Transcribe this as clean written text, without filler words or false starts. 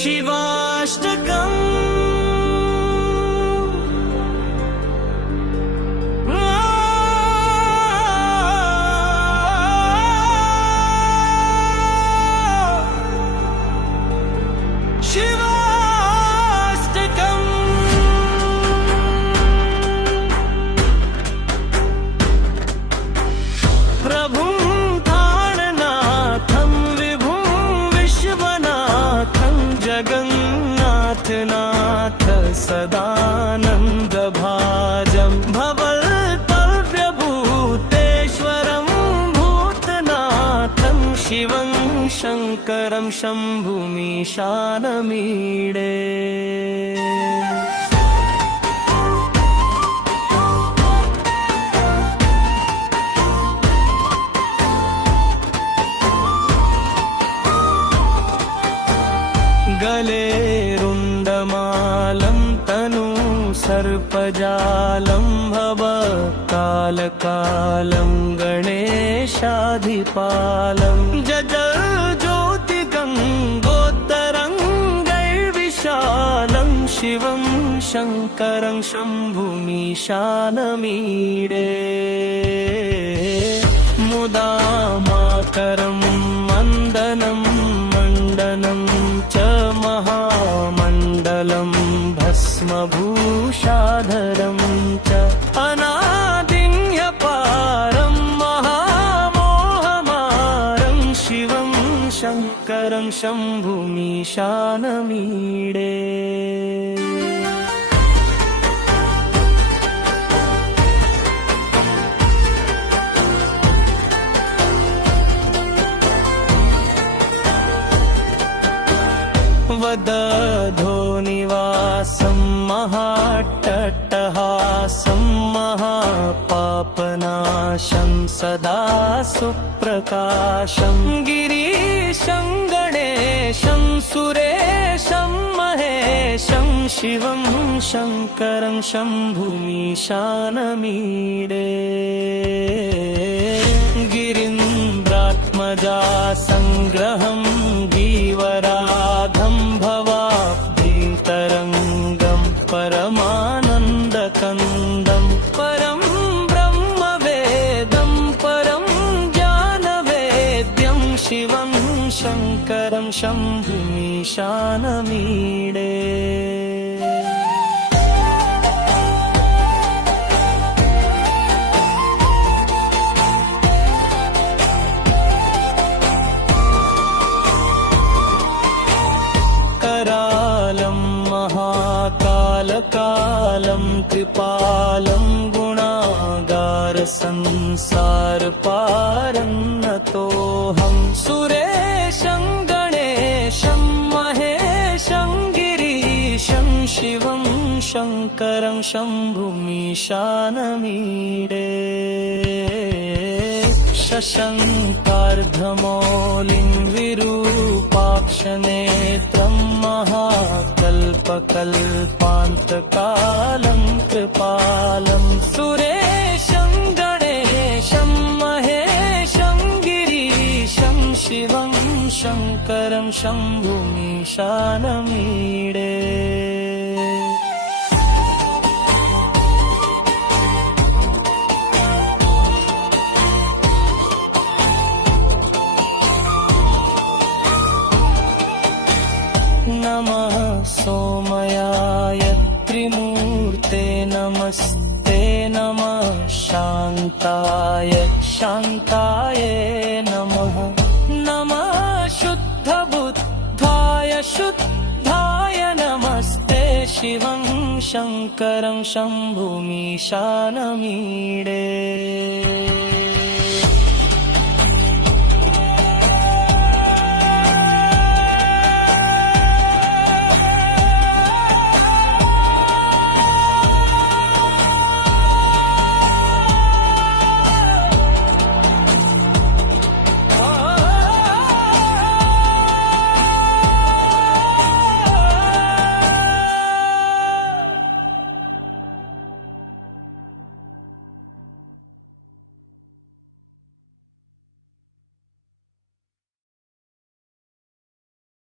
शिवाष्टकम् नाथ सदानंद भाजं भवल्पव्यभूतेश्वरं भूतनाथं शिवं शंकरं शंभुमीशानमीडे गले रुंडमालं तनु सर्पजालं भवकालकालं गणेशाधिपालं जजज्योतिगङ्गोत्तरङ्गैर्विशालं शिवं शंकरं शंभुमीशानमीडे मुदामाकरं वन्दनं मण्डनं च महामण्डलं भस्मभूषाधरं च अनादिन्यपारं महामोहमारं शिवं शंकरं शंभुमीशानमीडे वदधोनिवासं महाट्टहासं महापापनाशं सदा सुप्रकाशं गिरीशं गणेशं सुरेशं महेशं शिवं शंकरं शंभुमीशानमीडे गिरीन्द्रात्मजा संग्रहं गीवराधं भवाब्धितरङ्गं परमानन्दकन्दं परं ब्रह्मवेदं परं ज्ञानवेद्यं शिवं शंकरं शंभुमीशानमीडे करालं महाकालकालं कृपालं गुणागारसंसारपारं नतोऽहं सुरेशं गणेशं महेशं गिरीशं शिवं शंकरं शंभुमीशानमीडे शशंकार्धमौलिं विरूपाक्षनेत्रं महाकल्पकल्पान्तकालं कृपालं सुरेशं गणेशं महेशं गिरीशं शिवं शंकरं शंभुमीशानमीडे नमः सोमयाय त्रिमूर्ते नमस्ते नमः शान्ताय शान्ताय नमः नमः शुद्धबुद्धाय शुद्धाय नमस्ते शिवं शंकरं शंभुमीशानमीडे